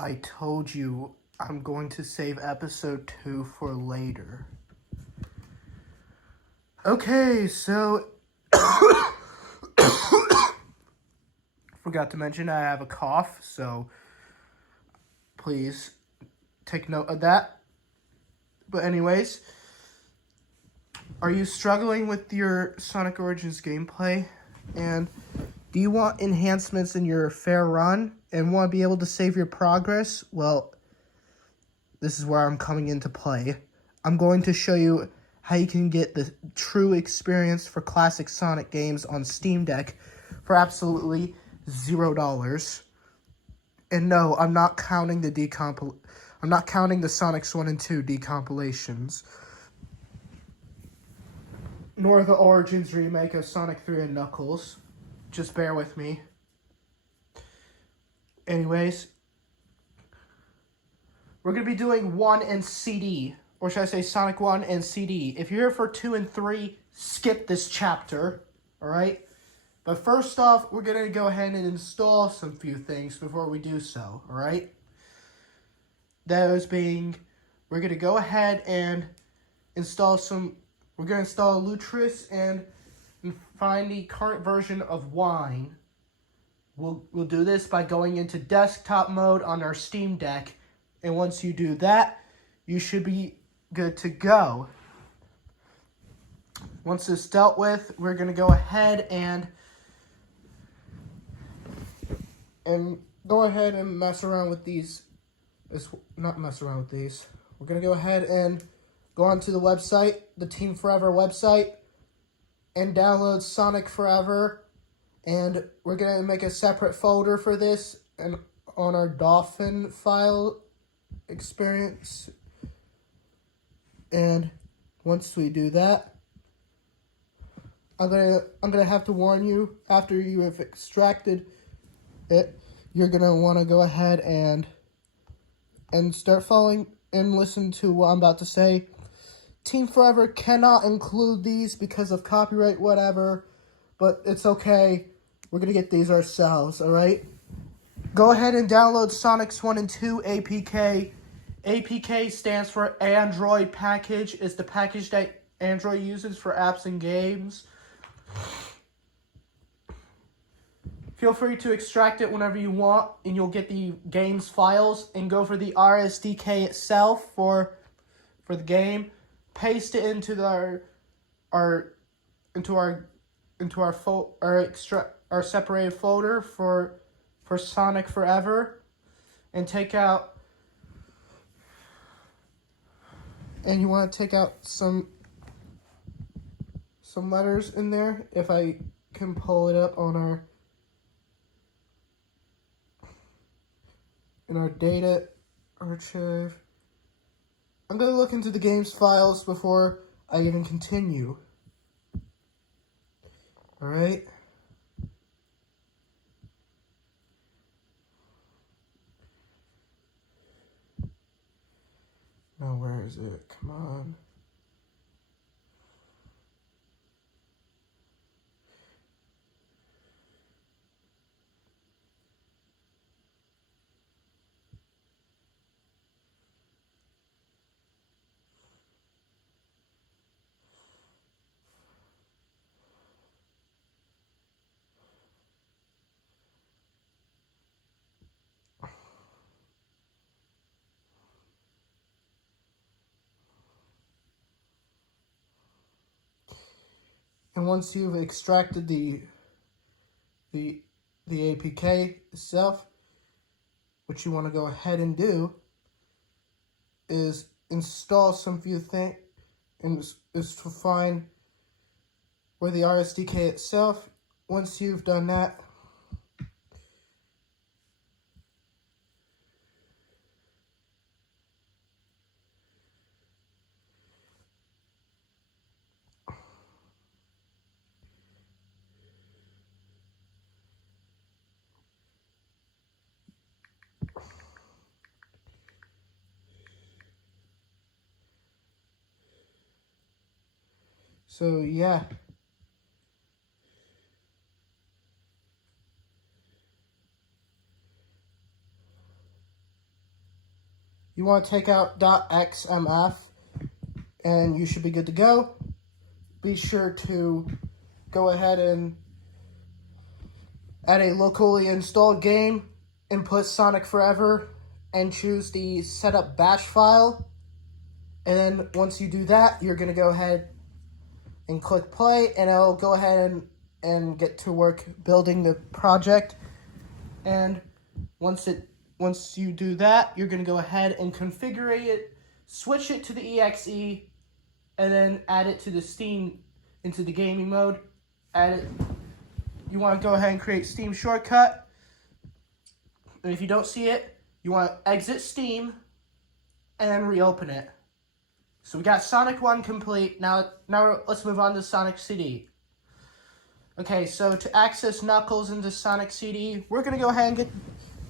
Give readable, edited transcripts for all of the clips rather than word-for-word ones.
I told you I'm going to save episode 2 for later. Okay, so forgot to mention I have a cough, so please take note of that. But anyways, are you struggling with your Sonic Origins gameplay? And do you want enhancements in your fair run and want to be able to save your progress? Well, this is where I'm coming into play. I'm going to show you how you can get the true experience for classic Sonic games on Steam Deck for absolutely $0. And no, I'm not counting the Sonics 1 and 2 decompilations, nor the Origins remake of Sonic 3 and Knuckles. Just bear with me. Anyways, we're going to be doing 1 and CD, or should I say Sonic 1 and CD. If you're here for 2 and 3, skip this chapter, alright? But first off, we're going to go ahead and install some few things before we do so, alright? Those being, we're going to go ahead and install we're going to install Lutris and find the current version of Wine. We'll do this by going into desktop mode on our Steam Deck. And once you do that, you should be good to go. Once it's dealt with, we're going to go ahead and go ahead and mess around with these. Not mess around with these. We're going to go ahead and go onto the website, the Team Forever website, and download Sonic Forever. And we're going to make a separate folder for this and on our Dolphin file experience. And once we do that, I'm gonna have to warn you, after you have extracted it, you're gonna want to go ahead and start following and listen to what I'm about to say. Team Forever cannot include these because of copyright, whatever, but it's okay. We're gonna get these ourselves, alright? Go ahead and download Sonics 1 and 2 APK. APK stands for Android Package. It's the package that Android uses for apps and games. Feel free to extract it whenever you want, and you'll get the game's files, and go for the RSDK itself for the game. Paste it into our separated folder for Sonic Forever, and you want to take out some letters in there. If I can pull it up on in our data archive. I'm going to look into the game's files before I even continue. Alright? Now where is it? Come on. And once you've extracted the APK itself, what you want to go ahead and do is install some few things, and is to find where the RSDK itself. Once you've done that, so yeah. you want to take out .xmf and you should be good to go. Be sure to go ahead and add a locally installed game, input Sonic Forever, and choose the setup bash file. And then once you do that, you're going to go ahead and click play, and it'll go ahead and get to work building the project. And once you do that, you're going to go ahead and configure it, switch it to the exe, and then add it to the Steam, into the gaming mode. Add it. You want to go ahead and create Steam shortcut. And if you don't see it, you want to exit Steam and then reopen it. So we got Sonic 1 complete. Now let's move on to Sonic CD. Okay, so to access Knuckles into Sonic CD, we're going to go ahead and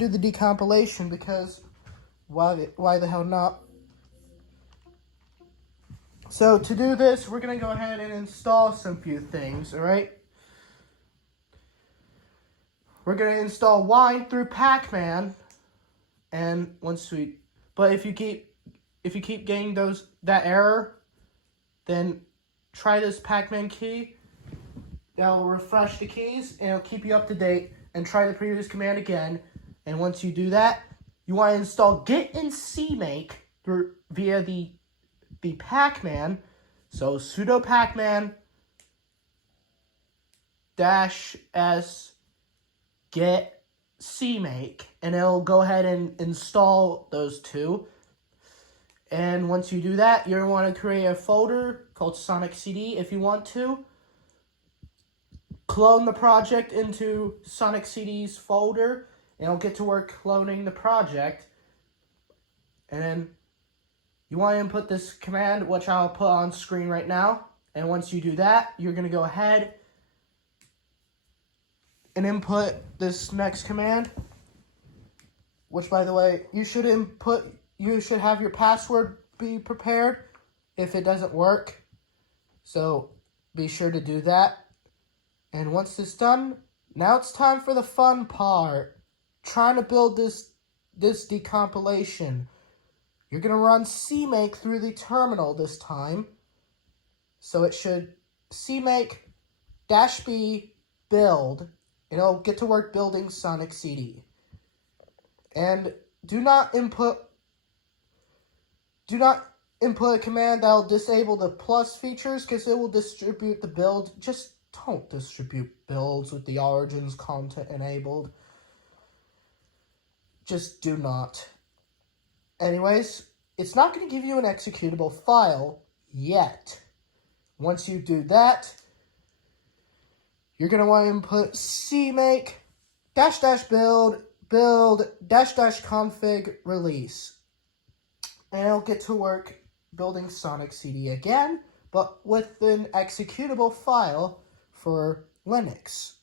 do the decompilation, because why the hell not? So to do this, we're going to go ahead and install some few things, alright? We're going to install Wind through Pac-Man, and but if you keep getting that error, then try this Pac-Man key. That'll refresh the keys, and it'll keep you up to date, and try the previous command again. And once you do that, you want to install Git and CMake via the Pac-Man. So sudo Pac-Man -s git CMake, and it'll go ahead and install those two. And once you do that, you're going to want to create a folder called Sonic CD if you want to. Clone the project into Sonic CD's folder, and it'll get to work cloning the project. And then you want to input this command, which I'll put on screen right now. And once you do that, you're going to go ahead and input this next command, which, by the way, you should have your password be prepared if it doesn't work. So be sure to do that. And once it's done, now it's time for the fun part. Trying to build this decompilation. You're going to run CMake through the terminal this time. So it should CMake -b build. And it'll get to work building Sonic CD. And do not input a command that'll disable the plus features, because it will distribute the build. Just don't distribute builds with the Origins content enabled. Just do not. Anyways, it's not going to give you an executable file yet. Once you do that, you're going to want to input CMake --build --config release. And it'll get to work building Sonic CD again, but with an executable file for Linux.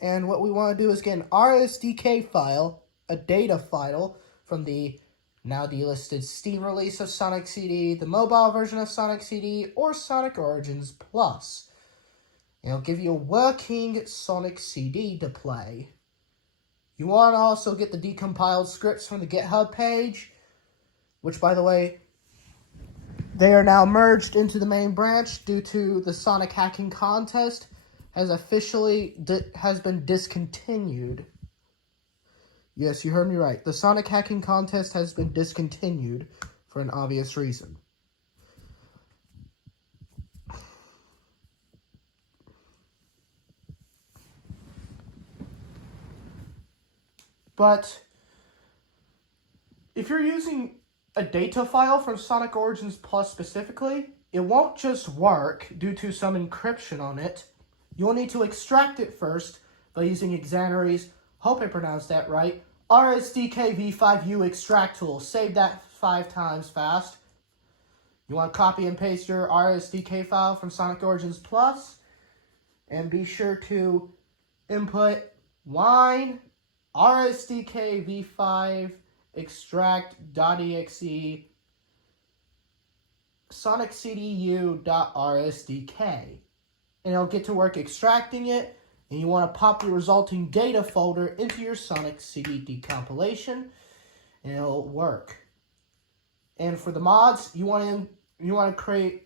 And what we want to do is get an RSDK file, a data file, from the now delisted Steam release of Sonic CD, the mobile version of Sonic CD, or Sonic Origins Plus. It'll give you a working Sonic CD to play. You want to also get the decompiled scripts from the GitHub page, which, by the way, they are now merged into the main branch due to the Sonic Hacking Contest has been discontinued. Yes, you heard me right. The Sonic Hacking Contest has been discontinued for an obvious reason. But if you're using a data file from Sonic Origins Plus specifically, it won't just work due to some encryption on it. You'll need to extract it first by using Xanary's, hope I pronounced that right, RSDK v5u extract tool. Save that 5 times fast. You want to copy and paste your RSDK file from Sonic Origins Plus, and be sure to input wine RSDK v5 extract.exe soniccdu.rsdk, and it'll get to work extracting it. And you want to pop the resulting data folder into your Sonic CD decompilation. and it'll work. And for the mods, you want to create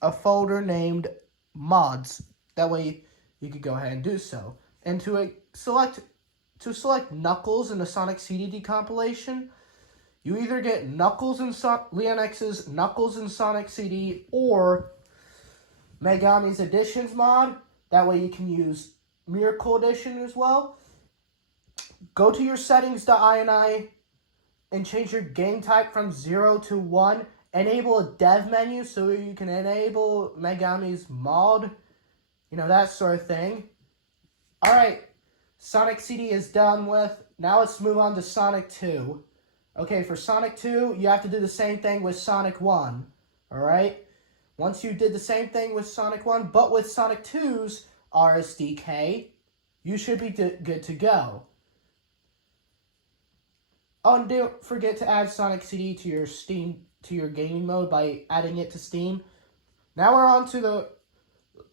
a folder named mods. That way you could go ahead and do so. And to select Knuckles in the Sonic CD compilation, you either get Knuckles in Leonix's Knuckles in Sonic CD or Megami's Editions mod. That way you can use Miracle Edition as well. Go to your settings.ini and change your game type from 0 to 1. Enable a dev menu so you can enable Megami's mod. That sort of thing. Alright, Sonic CD is done with. Now let's move on to Sonic 2. Okay, for Sonic 2, you have to do the same thing with Sonic 1. Alright? Once you did the same thing with Sonic 1, but with Sonic 2's RSDK, you should be good to go. Oh, and don't forget to add Sonic CD to your gaming mode by adding it to Steam. Now we're on to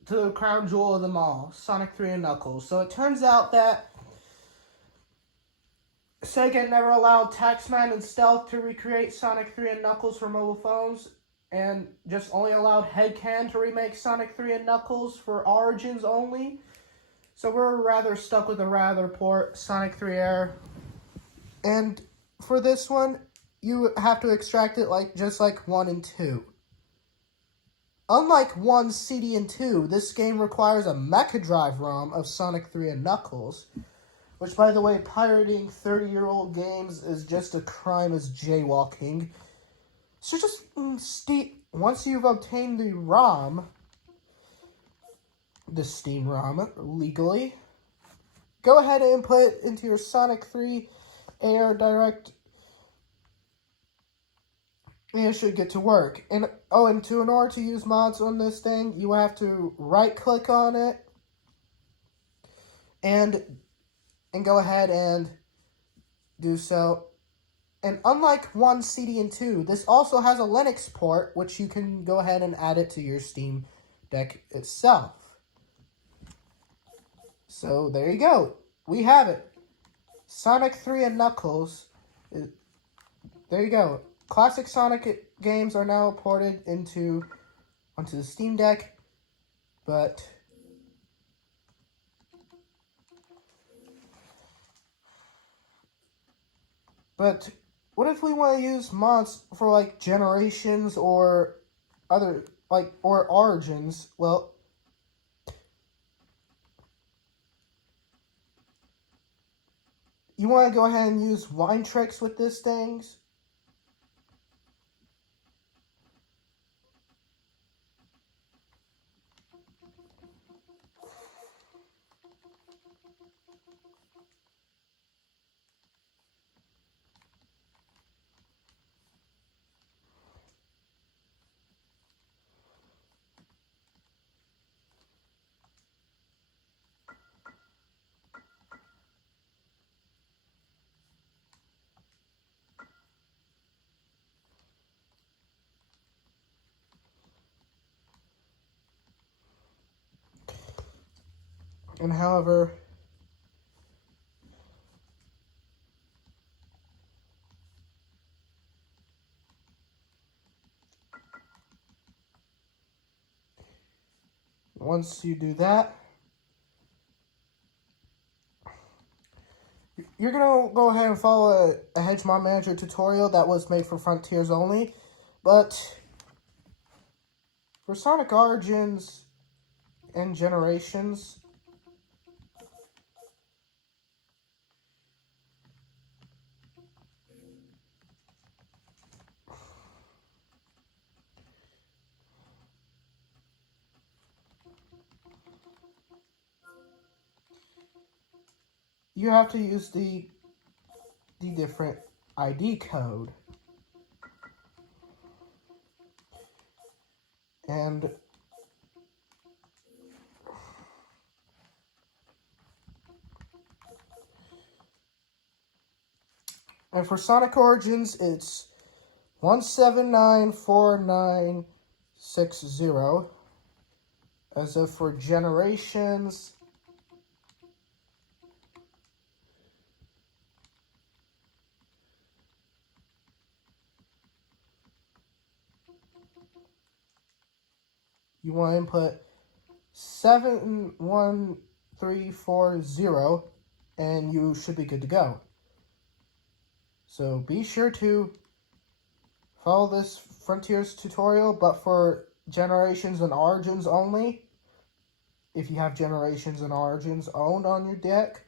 the crown jewel of them all, Sonic 3 and Knuckles. So it turns out that Sega never allowed Taxman and Stealth to recreate Sonic 3 and Knuckles for mobile phones, and just only allowed Headcan to remake Sonic 3 and Knuckles for Origins only. So we're rather stuck with a rather poor Sonic 3 error. And for this one, you have to extract it just like 1 and 2. Unlike 1, CD, and 2, this game requires a Mecha Drive ROM of Sonic 3 and Knuckles, which, by the way, pirating 30-year-old games is just a crime as jaywalking. So just once you've obtained the ROM, the Steam ROM, legally, go ahead and input it into your Sonic 3 AR Direct, and it should get to work. And in order to use mods on this thing, you have to right-click on it and go ahead and do so. And unlike 1, CD, and 2, this also has a Linux port, which you can go ahead and add it to your Steam Deck itself. So there you go. We have it. Sonic 3 and Knuckles. There you go. Classic Sonic games are now ported onto the Steam Deck, but what if we want to use mods for Generations or or Origins? Well, you want to go ahead and use Winetricks with these things? And however, once you do that, you're going to go ahead and follow a HedgeMod Manager tutorial that was made for Frontiers only. But for Sonic Origins and Generations, you have to use the different ID code. And for Sonic Origins, it's 1794960. As if for Generations, you want to input 71340 and you should be good to go. So be sure to follow this Frontiers tutorial, but for Generations and Origins only. If you have Generations and Origins owned on your deck.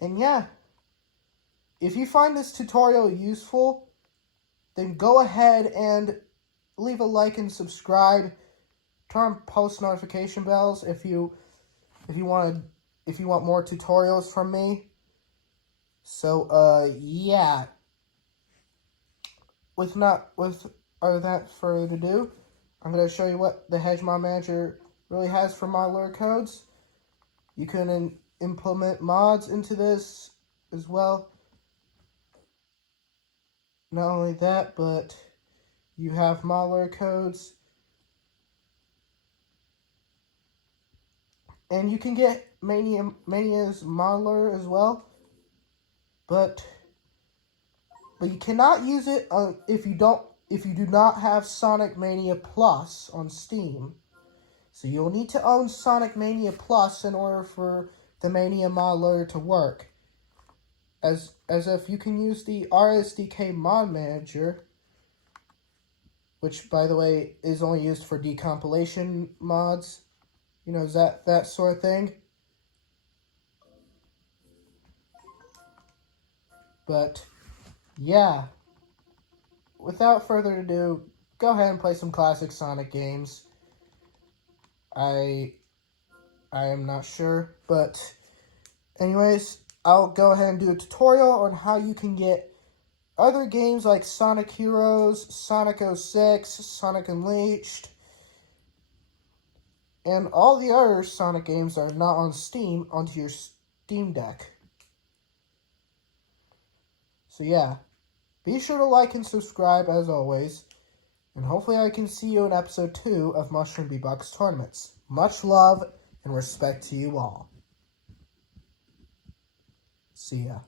And yeah, if you find this tutorial useful, then go ahead and leave a like and subscribe. Turn on post notification bells if you want more tutorials from me. So yeah. Without further ado, I'm going to show you what the Hedgemon Manager really has for my lure codes. You can implement mods into this as well. Not only that, but you have my lure codes. And you can get Mania's modeler as well. But you cannot use it if you do not have Sonic Mania Plus on Steam. So you'll need to own Sonic Mania Plus in order for the Mania modeler to work. As if you can use the RSDK Mod Manager, which by the way is only used for decompilation mods. You know, that sort of thing. But yeah, without further ado, go ahead and play some classic Sonic games. I am not sure, but anyways, I'll go ahead and do a tutorial on how you can get other games like Sonic Heroes, Sonic 06, Sonic Unleashed, and all the other Sonic games that are not on Steam onto your Steam Deck. So yeah, be sure to like and subscribe as always, and hopefully I can see you in episode 2 of Mushroom Beatbox Tournaments. Much love and respect to you all. See ya.